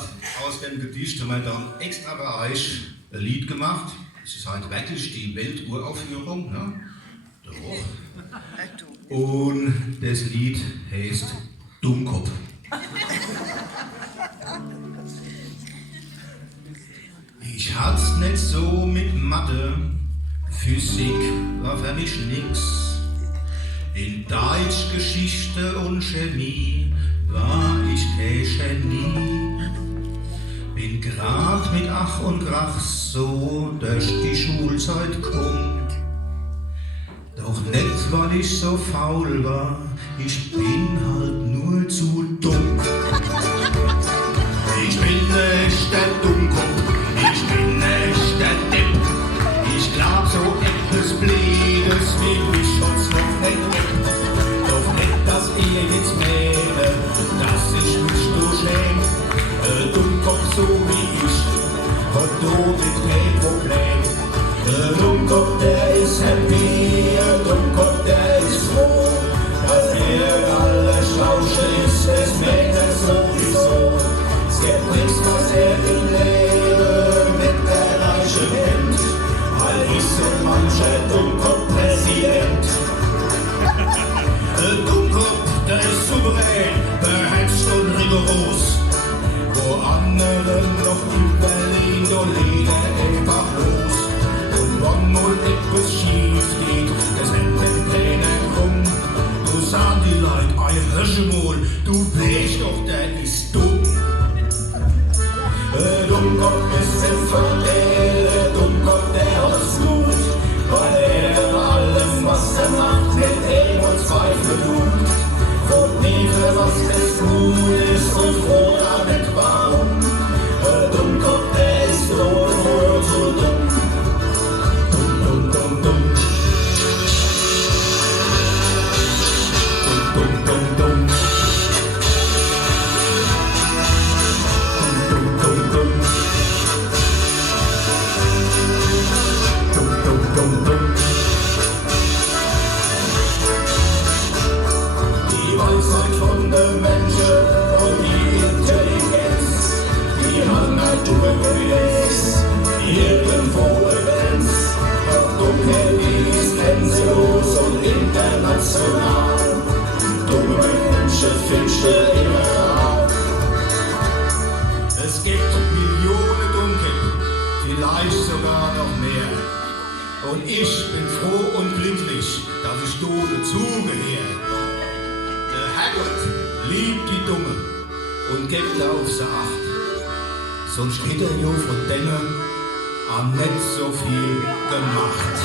hat aus dem Gedicht haben wir dann extra Bereich ein Lied gemacht. Es ist halt wirklich die Welturaufführung. Ne? Doch. Und das Lied heißt Dummkopf. Ich hat's nicht so mit Mathe, Physik war für mich nix. In Deutsch, Geschichte und Chemie war ich kein Genie. Bin grad mit Ach und Krach so durch die Schulzeit gekommen. Doch nicht, weil ich so faul war, ich bin halt nur zu dumm. Ich bin nicht der Dummkopf, ich bin nicht der Depp. Ich glaub so etwas Blödes wie mich uns noch nicht gibt. Doch nicht, dass ihr jetzt wäre, dass ich mich nur schäme. Dummkopf so wie ich, hat damit kein Problem. Dummkopf, der ist happy, Dummkopf, der ist froh. Dass er aller Schlauste ist, das merkt er sowieso. Es gibt nichts, was er im Leben mit der Leiche nimmt. Weil ich so mancher Dummkopf-Präsident. Dummkopf, der ist souverän, beherrscht und rigoros. Wo andere noch überlegen, da legt er einfach los. Und wann mal etwas schief geht, das nennt den Plänen krumm. Du sagen die Leute, ei Hirschemol, du Blech doch, der ist dumm. Dummkopf ist im Verdehl, Dummkopf, der hat's gut. Weil er bei allem, was er macht, mit und Zweifel tut. Fragt nie für was es gut ist und fragt auch nicht warum. Dummkopf, der ist so dumm. Dumm, dumm, dumm, dumm. Dumm, dumm, dumm, dumm. Dumm, dumm, dumm, dumm. Dumm, dumm, dumm, dumm. Die Weisheit von den Menschen und die Intelligenz, die haben Natur gelesen, irgendwo begrenzt. Doch Dummheit ist grenzenlos und international. Dumme Menschen findest du überall. Es gibt Millionen Dummköpfe, vielleicht sogar noch mehr. Und ich bin froh und glücklich, dass ich dazugehöre. Der Herrgott liebt die Dumme und gibt auf sie Acht. Sonst hätte er ja von denen auch nicht so viel gemacht.